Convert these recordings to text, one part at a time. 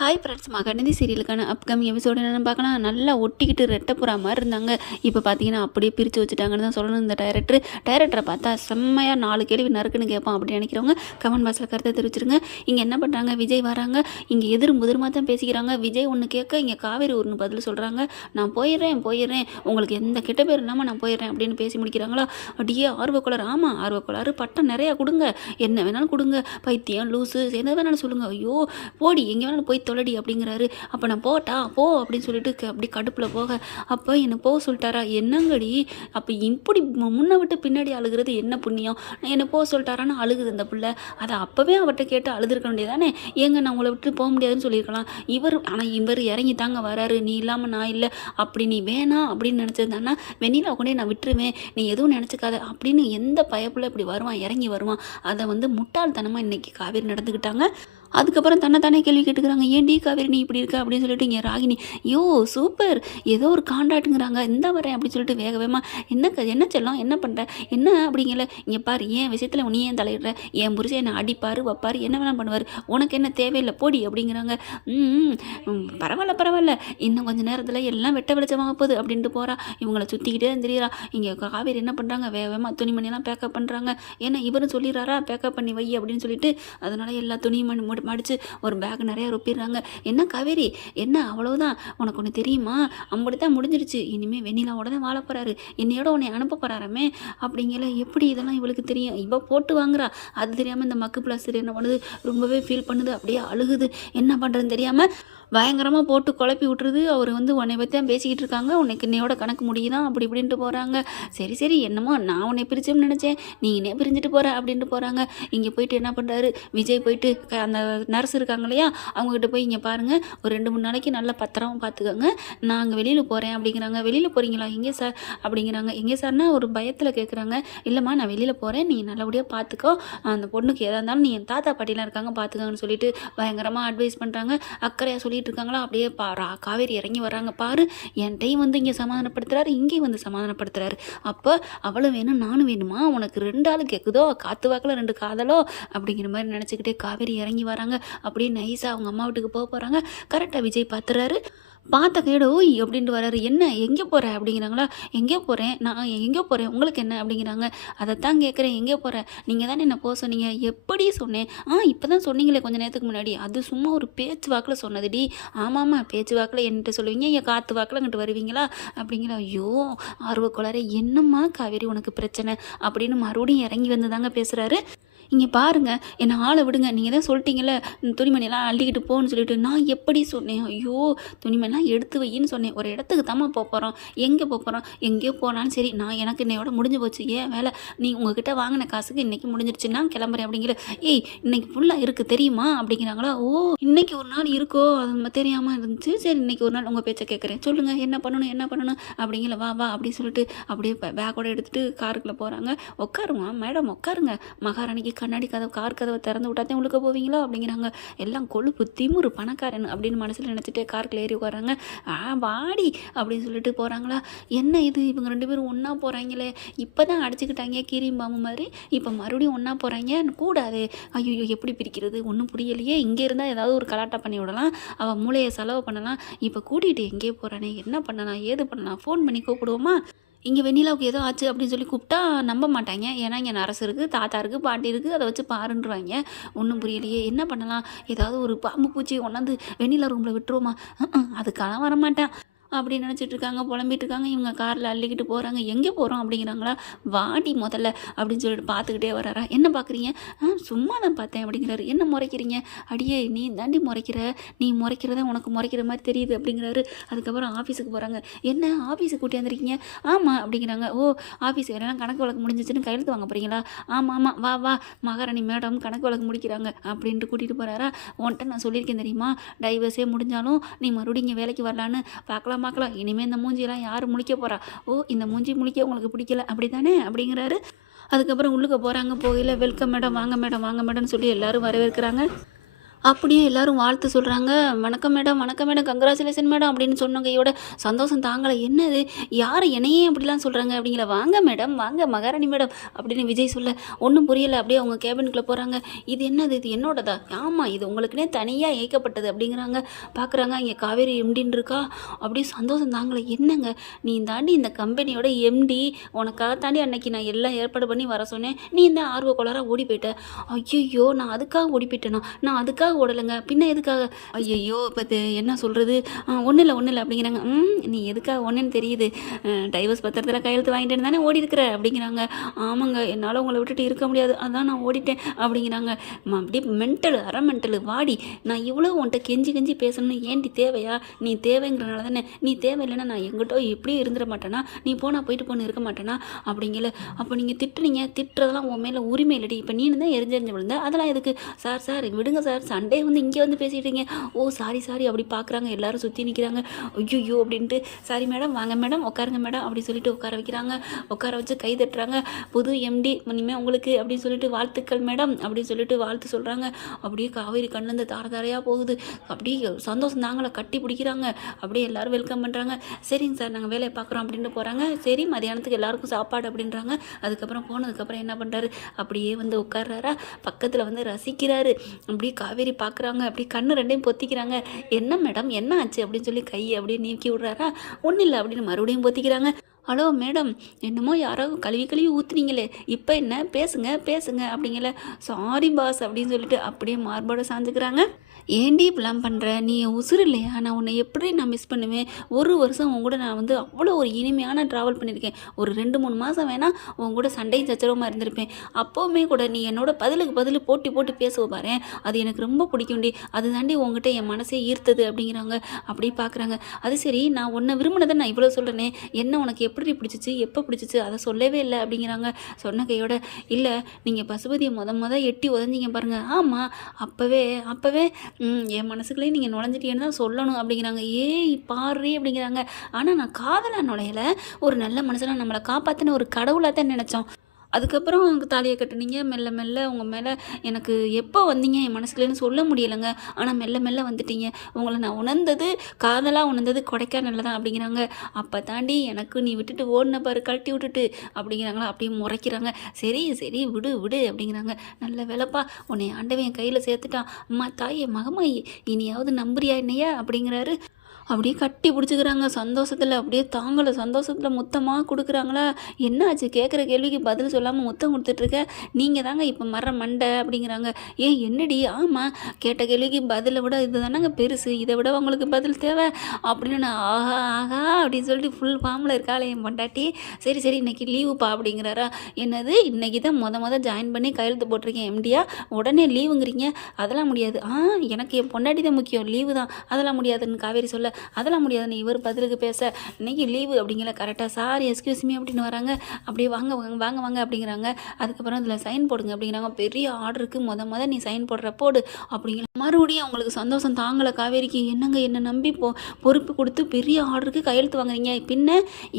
Hi friends Mahanadi சீரியலுக்கான upcoming episode என்னென்னு பார்க்கலாம். நல்லா ஒட்டிக்கிட்டு ரெட்டப்புறா மாதிரி இருந்தாங்க. இப்போ பார்த்தீங்கன்னா அப்படியே பிரித்து வச்சுட்டாங்கன்னு தான் சொல்லணும். இந்த டைரக்டர் டைரக்டரை பார்த்தா செம்மையாக நாலு கேள்வி நறுக்குன்னு கேட்பான் அப்படி நினைக்கிறவங்க கமெண்ட் பாக்ஸில் கருத்தை தெரிவிச்சிருங்க. இங்கே என்ன பண்ணுறாங்க விஜய் வராங்க. இங்கே எதிர் முதிர்மா தான் பேசிக்கிறாங்க. விஜய் ஒன்று கேட்க இங்கே காவேரி ஒன்று பதில் சொல்கிறாங்க நான் போயிடுறேன் போயிடுறேன். உங்களுக்கு எந்த கெட்ட பேர் இல்லாமல் நான் போயிடுறேன் அப்படின்னு பேசி முடிக்கிறாங்களா? அப்படியே ஆர்வக்குளர் ஆமாம் ஆர்வக்குளர் பட்டம் நிறையா கொடுங்க. என்ன வேணாலும் கொடுங்க. பைத்தியம் லூஸு என்ன வேணாலும் சொல்லுங்கள் ஐயோ போடி எங்கே வேணாலும் போய் தொலடி அப்படிங்கிறாரு. அப்போ நான் போட்டா போ அப்படின்னு சொல்லிட்டு க- அப்படி கடுப்பில் போக. அப்போ என்னை போக சொல்லிட்டாரா? என்னங்கடி? அப்போ இப்படி முன்ன விட்டு பின்னாடி அழுகிறது என்ன புண்ணியம்? நான் என்னை போக சொல்லிட்டாரான்னு அழுகுது அந்த பிள்ளை. அதை அப்போவே அவர்கிட்ட கேட்டு அழுதுருக்க வேண்டியதானே ஏங்க நான் உங்களை விட்டு போக முடியாதுன்னு சொல்லியிருக்கலாம். இவர் ஆனால் இவர் இறங்கி தாங்க வராரு. நீ இல்லாமல் நான் இல்லை. அப்படி நீ வேணாம் அப்படின்னு நினச்சிருந்தானா வெண்ணிலா கொண்டே நான் விட்டுருவேன். நீ எதுவும் நினச்சிக்காத அப்படின்னு எந்த பயப்புல இப்படி வருவான் இறங்கி வருவான். அதை வந்து முட்டாள்தனமாக இன்னைக்கு காவேரி நடந்துக்கிட்டாங்க அதுக்கப்புறம் தன்னை தானே கேள்வி கேட்டுக்கிறாங்க ஏன் டி காவேரி நீ இப்படி இருக்க? அப்படின்னு சொல்லிட்டு இங்கே ராகினி யோ சூப்பர். ஏதோ ஒரு காண்டாக்ட்டுங்கிறாங்க இந்த வரேன். அப்படின்னு சொல்லிட்டு வேக வேகமாக என்ன க- என்ன செல்லம்? என்ன பண்ணுற என்ன அப்படிங்கல? இங்கே பாரு ஏன் விஷயத்தில் நீ ஏன் தலையிடுற. என் புருஷன் என்னை அடிப்பார் வைப்பார் என்ன வேணால் பண்ணுவார். உனக்கு என்ன தேவையில்லை போடி அப்படிங்கிறாங்க. ம் பரவாயில்ல பரவாயில்ல. இன்னும் கொஞ்சம் நேரத்தில் எல்லாம் வெட்ட வெளிச்சமாக போகுது அப்படின்ட்டு போகிறா இவங்கள சுற்றிக்கிட்டே தெரியுறா. இங்கே காவேரி என்ன பண்ணுறாங்க வேக வேகமாக துணிமணியெல்லாம் பேக்கப் பண்ணுறாங்க ஏன்னா இவரும் சொல்லிடுறாரா? பேக்கப் பண்ணி வை அப்படின்னு சொல்லிட்டு அதனால எல்லா துணிமணி மூட மாடு மடித்து ஒரு பேக் நிறையா ரொப்பிடுறாங்க. என்ன காவேரி? என்ன? அவ்வளோதான் உனக்கு ஒன்று தெரியுமா? அப்படி தான் முடிஞ்சிருச்சு இனிமேல் வெண்ணிலாவோட தான் வாழ போகிறாரு என்னையோட உன்னை அனுப்ப போகிறாராமே அப்படிங்கல எப்படி இதெல்லாம் இவளுக்கு தெரியும்? இவள் போட்டு வாங்குறா. அது தெரியாமல் இந்த மக்கு பிளாஸ்டர் என்ன பண்ணுது? ரொம்பவே ஃபீல் பண்ணுது. அப்படியே அழுகுது. என்ன பண்ணுறதுன்னு தெரியாமல் பயங்கரமாக போட்டு குழப்பி விட்டுருது. அவர் வந்து உன்னை பற்றி தான் பேசிக்கிட்டு இருக்காங்க. உனக்கு இன்னையோட கணக்கு முடியுதான் அப்படி இப்படின்ட்டு போகிறாங்க சரி சரி என்னமோ நான் உன்னை பிரிச்சோம்னு நினச்சேன். நீ என்ன பிரிஞ்சுட்டு போகிற அப்படின்ட்டு போகிறாங்க இங்கே போயிட்டு என்ன பண்ணுறாரு விஜய் போயிட்டு அந்த நர்ஸ் இருக்காங்க இல்லையா? அவங்ககிட்ட போய் இங்கே பாருங்கள் ஒரு ரெண்டு மூணு நாளைக்கு நல்லா பத்திரமா பார்த்துக்கோங்க நான் அங்கே வெளியில் போகிறேன் அப்படிங்கிறாங்க. வெளியில் போகிறீங்களா எங்கே சார்? அப்படிங்கிறாங்க. எங்கே சார்னா ஒரு பயத்தில் கேட்குறாங்க இல்லைம்மா நான் வெளியில் போகிறேன் நீ நல்லபடியாக பார்த்துக்கோ அந்த பொண்ணுக்கு எதாக இருந்தாலும் நீ என் தாத்தா பாட்டிலாம் இருக்காங்க பார்த்துக்கோங்கன்னு சொல்லிட்டு பயங்கரமாக அட்வைஸ் பண்ணுறாங்க அக்கறையாக சொல்லி சொல்லிட்டு இருக்காங்களா அப்படியே பா காவேரி இறங்கி வர்றாங்க. பாரு என்கிட்டையும் வந்து இங்கே சமாதானப்படுத்துறாரு இங்கேயும் வந்து சமாதானப்படுத்துறாரு. அப்போ அவளும் வேணும் நானும் வேணுமா? உனக்கு ரெண்டு ஆள் கேட்குதோ காத்து வாக்கில் ரெண்டு காதலோ? அப்படிங்கிற மாதிரி நினச்சிக்கிட்டே காவேரி இறங்கி வராங்க. அப்படியே நைஸாக அவங்க அம்மா வீட்டுக்கு போக போகிறாங்க கரெக்டாக விஜய் பார்த்துறாரு பார்த்த கேடு ஓய் அப்படின்ட்டு வராரு என்ன? எங்கே போகிற அப்படிங்கிறாங்களா. எங்கே போகிறேன் நான் எங்கே போகிறேன் உங்களுக்கு என்ன? அப்படிங்கிறாங்க. அதைத்தான் கேட்குறேன். எங்கே போகிறேன் நீங்கள் தானே என்ன போக சொன்னீங்க? எப்படி சொன்னேன்? ஆ இப்போ தான் சொன்னீங்களே கொஞ்சம் நேரத்துக்கு முன்னாடி. அது சும்மா ஒரு பேச்சு வாக்கில் சொன்னதுடி ஆமாம்மா பேச்சு வாக்கில் என்கிட்ட சொல்லுவீங்க. என் காற்று வாக்கில் இங்கிட்டு வருவீங்களா? அப்படிங்கிற ஐயோ ஆர்வக்குளாரே என்னம்மா காவேரி உனக்கு பிரச்சனை? அப்படின்னு மறுபடியும் இறங்கி வந்து தாங்க பேசுகிறாரு இங்கே பாருங்கள் என்னை ஆளை விடுங்க. நீங்கள் தான் சொல்லிட்டீங்கல்ல ம், துணிமணியெல்லாம் அள்ளிக்கிட்டு போன்னு சொல்லிட்டு. நான் எப்படி சொன்னேன்? ஐயோ துணிமணிலாம் எடுத்து வையின்னு சொன்னேன். ஒரு இடத்துக்கு தாம்மா போக போகிறோம் எங்கே போக போகிறோம் எங்கேயோ போனாலும் சரி நான் எனக்கு என்னையோட முடிஞ்சு போச்சு. ஏன் வேலை? நீ உங்ககிட்ட வாங்கின காசுக்கு இன்றைக்கி முடிஞ்சிருச்சுன்னா கிளம்புறேன் அப்படிங்கிற ஏய் இன்னைக்கு ஃபுல்லாக இருக்குது தெரியுமா? அப்படிங்கிறாங்களா. ஓ இன்னைக்கு ஒரு நாள் இருக்கோ அது தெரியாமல் இருந்துச்சு. சரி இன்றைக்கி ஒரு நாள் உங்கள் பேச்சை கேட்குறேன் சொல்லுங்கள் என்ன பண்ணணும் என்ன பண்ணணும்? அப்படிங்கிற வா வா அப்படின்னு சொல்லிட்டு அப்படியே பேக்கோட எடுத்துகிட்டு காருக்குள்ளே போகிறாங்க உட்காருமா மேடம் உட்காருங்க. மகாராணிக்கு கண்ணாடி கதவு கார் கதவை திறந்து விட்டாதே உழுக்க போவீங்களா? அப்படிங்கிறாங்க. எல்லாம் கொழுப்பு திமுரு பணக்காரன் அப்படின்னு மனசில் நினச்சிட்டு காருக்குள்ள ஏறி உட்காராங்க ஆ வாடி அப்படின்னு சொல்லிட்டு போகிறாங்களா என்ன இது? இவங்க ரெண்டு பேரும் ஒன்றா போகிறாங்களே இப்போ தான் அடிச்சுக்கிட்டாங்க கீரியும் பாம்பு மாதிரி. இப்போ மறுபடியும் ஒன்றா போகிறாங்க கூடாது. ஐயோ எப்படி பிரிக்கிறது? ஒன்றும் புரியலையே. இங்கே இருந்தால் ஏதாவது ஒரு கலாட்டா பண்ணி விடலாம். அவள் மூளையை செலவு பண்ணலாம். இப்போ கூட்டிகிட்டு எங்கேயே போகிறானே என்ன பண்ணலாம்? ஏது பண்ணலாம்? ஃபோன் பண்ணி கூப்பிடுவோமா? இங்கே வெண்ணிலாவுக்கு ஏதோ ஆச்சு அப்படின்னு சொல்லி கூப்பிட்டா நம்ப மாட்டாங்க. ஏன்னா இங்கே நரசு இருக்குது தாத்தா இருக்குது பாட்டி இருக்குது அதை வச்சு பாருன்றாங்க ஒன்றும் புரியலையே. என்ன பண்ணலாம்? ஏதாவது ஒரு பாம்பு பூச்சி கொண்டாந்து வெண்ணிலா ரூமில் விட்டுருவோமா? அஹ், அதுக்கெல்லாம் வரமாட்டேன் அப்படி நினச்சிட்டு இருக்காங்க புலம்பிட்டு இருக்காங்க இவங்க காரில் அள்ளிக்கிட்டு போகிறாங்க எங்கே போகிறோம் அப்படிங்கிறாங்களா? வாடி முதல்ல அப்படின்னு சொல்லிட்டு பார்த்துக்கிட்டே வராரா? என்ன பார்க்குறீங்க ஆ சும்மா தான் பார்த்தேன் அப்படிங்கிறாரு. என்ன முறைக்கிறீங்க? அடியே நீ தாண்டி முறைக்கிற? நீ முறைக்கிறதா உனக்கு முறைக்கிற மாதிரி தெரியுது அப்படிங்கிறாரு. அதுக்கப்புறம் ஆஃபீஸுக்கு போகிறாங்க என்ன? ஆஃபீஸுக்கு கூட்டியாந்துருக்கீங்க ஆமாம் அப்படிங்கிறாங்க. ஓ ஆஃபீஸ் வேலைலாம் கணக்கு வழக்கு முடிஞ்சிச்சுன்னு கையெழுத்து வாங்க போகிறீங்களா ஆமாம் ஆமாம் வா வா மகாராணி மேடம் கணக்கு வழக்கு முடிக்கிறாங்க அப்படின்ட்டு கூட்டிகிட்டு போகிறாரா உன்கிட்ட நான் சொல்லியிருக்கேன் தெரியுமா? டைவர்ஸே முடிஞ்சாலும் நீ மறுபடியும் இங்கே வேலைக்கு வரலான்னு பார்க்கலாம் பார்க்கலாம் இனிமேல் இந்த மூஞ்சியெல்லாம் யார் முழிக்க போகிறா ஓ இந்த மூஞ்சி முழிக்க உங்களுக்கு பிடிக்கல? அப்படி தானே அப்படிங்கிறாரு. அதுக்கப்புறம் உள்ளுக்க போகிறாங்க போகையில் வெல்கம் மேடம் வாங்க மேடம் வாங்க மேடம்னு சொல்லி எல்லாரும் வரவேற்கிறாங்க. அப்படியே எல்லாரும் வாழ்த்து சொல்கிறாங்க வணக்கம் மேடம் வணக்கம் மேடம் கங்க்ராச்சுலேஷன் மேடம் அப்படின்னு சொன்னவங்கையோட சந்தோஷம் தாங்கலை. என்னது? யார் என்னையே அப்படிலாம் சொல்கிறாங்க அப்படிங்கிற வாங்க மேடம் வாங்க மகாராணி மேடம் அப்படின்னு விஜய் சொல்ல ஒன்றும் புரியலை. அப்படியே அவங்க கேபினுக்குள்ளே போகிறாங்க இது என்னது? இது என்னோடதா? ஆமாம் இது உங்களுக்குனே தனியாக ஏற்கப்பட்டது அப்படிங்கிறாங்க. பார்க்குறாங்க இங்கே காவேரி எம்டின்னு இருக்கா? அப்படியே சந்தோஷம் தாங்கலை. என்னங்க? நீ தாண்டி இந்த கம்பெனியோட எம்டி உனக்காக தாண்டி அன்னைக்கு நான் எல்லாம் ஏற்பாடு பண்ணி வர சொன்னேன். நீ இந்த ஆர்வ கோளாராக ஓடி போயிட்ட. ஐயோ நான் அதுக்காக ஓடி போயிட்டேனா? நான் அதுக்காக ஓடலைங்க? பின்ன எதுக்காக? ஐயையோ இப்போ என்ன சொல்கிறது ஒன்றும் இல்லை ஒன்றும் இல்லை அப்படிங்கிறாங்க. ம் நீ எதுக்காக ஒன்றுன்னு தெரியுது. டைவர்ஸ் பத்திரத்தில் கையெழுத்து வாங்கிட்டு தானே ஓடி இருக்கிற அப்படிங்கிறாங்க. ஆமாங்க என்னால் உங்களை விட்டுட்டு இருக்க முடியாது. அதான் நான் ஓடிட்டேன் அப்படிங்கிறாங்க. "அம்மா, அப்படியே மென்டல் அரை மென்டல் வாடி. நான் இவ்வளோ உன்கிட்ட கெஞ்சி கெஞ்சி பேசணும்னு ஏன்டி தேவையா? நீ தேவைங்கிறனால தானே. நீ தேவையில்லைன்னா நான் எங்கிட்டோ எப்படியும் இருந்துட மாட்டேனா? நீ போனால் போயிட்டு போன்னு இருக்க மாட்டேனா? அப்படிங்கல. அப்போ நீங்கள் திட்டுறீங்க திட்டுறதெல்லாம் உன் மேலே உரிமை இல்லடி. இப்போ நீ தான் எரிஞ்செறிஞ்சு விழுந்த. அதெல்லாம் எதுக்கு? சார் சார் விடுங்க சார். சண்டே வந்து இங்கே வந்து பேசிட்டீங்க ஓ சாரி சாரி அப்படி பார்க்குறாங்க எல்லாரும் சுற்றி நிற்கிறாங்க ஐயோ அப்படின்ட்டு. சாரி மேடம் வாங்க மேடம் உட்காருங்க மேடம் அப்படி சொல்லிட்டு உட்கார வைக்கிறாங்க. உட்கார வச்சு கை தட்டுறாங்க. புது எம்டி இனிமேல் உங்களுக்கு அப்படின்னு சொல்லிட்டு வாழ்த்துக்கள் மேடம் அப்படின்னு சொல்லிட்டு வாழ்த்து சொல்கிறாங்க அப்படியே காவேரி கண்ணுந்து தார தாரையாக போகுது. அப்படியே சந்தோஷம் தாங்களே கட்டி பிடிக்கிறாங்க. அப்படியே எல்லாரும் வெல்கம் பண்ணுறாங்க சரிங்க சார் நாங்கள் வேலையை பார்க்குறோம் அப்படின்ட்டு போகிறாங்க சரி மதியானத்துக்கு எல்லாருக்கும் சாப்பாடு அப்படின்றாங்க. அதுக்கப்புறம் போனதுக்கப்புறம் என்ன பண்ணுறாரு அப்படியே வந்து உட்கார்றாரா? பக்கத்தில் வந்து ரசிக்கிறாரு. அப்படியே காவேரி பார்க்குறாங்க அப்படி கண்ணு ரெண்டையும் பொத்திக்கிறாங்க. என்ன மேடம்? என்ன ஆச்சு? அப்படின்னு சொல்லி கையை அப்படியே நீக்கி விட்றாரா? ஒன்றும் இல்லை அப்படின்னு மறுபடியும் பொத்திக்கிறாங்க. ஹலோ மேடம் என்னமோ யாரோ கழுவி கழுவி ஊற்றுனீங்களே இப்போ என்ன? பேசுங்க பேசுங்க அப்படிங்கல. சாரி பாஸ் அப்படின்னு சொல்லிட்டு அப்படியே மார்போட சாஞ்சுக்கிறாங்க. ஏண்டி இப்பெல்லாம் பண்ணுற நீ உசுறு இல்லையா? நான் உன்னை எப்படி நான் மிஸ் பண்ணுவேன்? ஒரு வருஷம் உன் கூட நான் வந்து அவ்வளோ ஒரு இனிமையான ட்ராவல் பண்ணியிருக்கேன். ஒரு ரெண்டு மூணு மாதம் வேணால் உன் கூட சண்டையும் சச்சரவுமா இருந்திருப்பேன். அப்போவுமே கூட நீ என்னோட பதிலுக்கு பதில் போட்டி போட்டு பேசுவ பாரு அது எனக்கு ரொம்ப பிடிக்கும்டி. அது தாண்டி உங்ககிட்ட என் மனசே ஈர்த்தது அப்படிங்கிறாங்க. அப்படி பார்க்குறாங்க அது சரி நான் உன்னை விரும்பினதை நான் இவ்வளோ சொல்கிறேனே என்ன உனக்கு எப்படி பிடிச்சிச்சு? எப்போ பிடிச்சிச்சு? அதை சொல்லவே இல்லை அப்படிங்கிறாங்க. சொன்ன கையோட இல்லை நீங்கள் பசுபதியை மொத மொதல் எட்டி உதஞ்சிங்க பாருங்கள் ஆமாம் அப்போவே அப்போவே என் மனசுக்குள்ளேயே நீங்கள் நுழைஞ்சிட்டீங்கன்னு தான் சொல்லணும் அப்படிங்கிறாங்க. ஏய் பாரு அப்படிங்கிறாங்க. ஆனால் நான் காதலாக நுழையலை. ஒரு நல்ல மனசில் நம்மளை காப்பாற்றின ஒரு கடவுளாக தான் நினச்சோம். அதுக்கப்புறம் அவங்க தாலியை கட்டினீங்க. மெல்ல மெல்ல உங்கள் மேலே எனக்கு எப்போ வந்தீங்க? என் மனசுக்குள்ளேன்னு சொல்ல முடியலைங்க. ஆனால் மெல்ல மெல்ல வந்துட்டீங்க. உங்களை நான் உணர்ந்தது காதலாக உணர்ந்தது கொடைக்கானல்ல தான் அப்படிங்கிறாங்க. அப்போ தாண்டி எனக்கு நீ விட்டுட்டு ஓடின பாரு கழட்டி விட்டுட்டு அப்படிங்கிறாங்களா? அப்படியே முறைக்கிறாங்க. சரி சரி விடு விடு அப்படிங்கிறாங்க. நல்ல வேலைப்பா. உன்னை ஆண்டவன் என் கையில் சேர்த்துட்டான். அம்மா தாயே மகமாயி இனியாவது நம்புறியா என்னையா? அப்படிங்கிறாரு. அப்படியே கட்டி பிடிச்சிக்கிறாங்க. சந்தோஷத்தில் அப்படியே தாங்கலை. சந்தோஷத்தில் முத்தமாக கொடுக்குறாங்களா? என்னாச்சு? கேட்குற கேள்விக்கு பதில் சொல்லாமல் முத்தம் கொடுத்துட்ருக்க? நீங்கள் தாங்க இப்போ மர மண்டை அப்படிங்கிறாங்க. ஏன் என்னடி? ஆமாம் கேட்ட கேள்விக்கு பதிலை விட இது தானேங்க பெருசு. இதை விட உங்களுக்கு பதில் தேவை? அப்படின்னு நான் ஆஹா ஆஹா அப்படின்னு சொல்லிட்டு ஃபுல் ஃபார்மில் இருக்காளே என் பொண்டாட்டி. சரி சரி இன்னைக்கு லீவுப்பா அப்படிங்கிறாரா. என்னது? இன்றைக்கி தான் மொத மொதல் ஜாயின் பண்ணி கையெழுத்து போட்டிருக்கேன் எம்டியா உடனே லீவுங்கிறீங்க அதெல்லாம் முடியாது. ஆ எனக்கு என் பொண்டாட்டி தான் முக்கியம். லீவு தான். அதெல்லாம் முடியாதுன்னு காவேரி சொல்ல அதெல்லாம் முடியாதுன்னு இவர் பதிலுக்கு பேச. இன்னைக்கு லீவு அப்படிங்கிற கரெக்டாக சாரி எக்ஸ்கியூஸ் மீ அப்படின்னு வராங்க. அப்படியே வாங்க வாங்க வாங்க வாங்க அப்படிங்கிறாங்க. அதுக்கப்புறம் இதில் சைன் போடுங்க அப்படிங்கிறாங்க. பெரிய ஆர்டருக்கு முத முத நீ சைன் போடுற போடு அப்படிங்கிற மறுபடியும் அவங்களுக்கு சந்தோஷம். தாங்கலை காவேரிக்கு. என்னங்க என்ன நம்பி போ பொறுப்பு கொடுத்து பெரிய ஆர்டருக்கு கையெழுத்து வாங்குறீங்க? பின்ன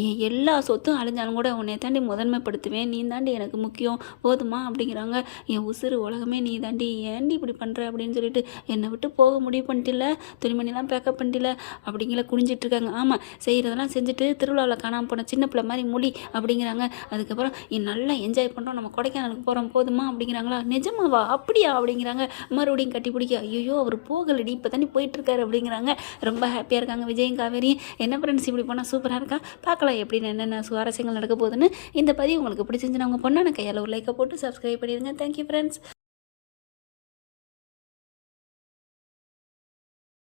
என் எல்லா சொத்தும் அழிஞ்சாலும் கூட உன்னை தாண்டி முதன்மைப்படுத்துவேன். நீ தாண்டி எனக்கு முக்கியம். போதுமா அப்படிங்கிறாங்க. என் உசுறு உலகமே நீ தாண்டி. ஏண்டி இப்படி பண்ணுற அப்படின்னு சொல்லிட்டு என்னை விட்டு போக முடிவு பண்ணிட்டில்ல? துணிமணிலாம் பேக்கப் பண்ணிட்டில்ல? அப்படிங்கிற குனிஞ்சிட்டு இருக்காங்க ஆமாம் செய்கிறதெல்லாம் செஞ்சுட்டு திருவிழாவில் காணாமல் போன சின்ன பிள்ளை மாதிரி முடி அப்படிங்கிறாங்க. அதுக்கப்புறம் நல்லா என்ஜாய் பண்ணுறோம் நம்ம கொடைக்கானலுக்கு போகிறோம் போதுமா? அப்படிங்கிறாங்களா. நிஜமாவா? அப்படியா? அப்படிங்கிறாங்க. மறுபடியும் கட்டி பிடிக்க ஐயோ அவர் போகலடி இப்போ தானே போயிட்டுருக்காரு அப்படிங்கிறாங்க. ரொம்ப ஹாப்பியாக இருக்காங்க விஜயும் காவேரியும். என்ன ஃப்ரெண்ட்ஸ் இப்படி போனால் சூப்பராக இருக்கா? பார்க்கலாம் எப்படின்னு என்னென்ன சுவாரஸ்யங்கள் நடக்க போகுதுன்னு. இந்த பதிவு உங்களுக்கு பிடிச்சிருந்துச்சுன்னா உங்கள் பொண்ணான கையால் ஒரு லைக்கை போட்டு சப்ஸ்கிரைப் பண்ணிடுங்க. Thank you friends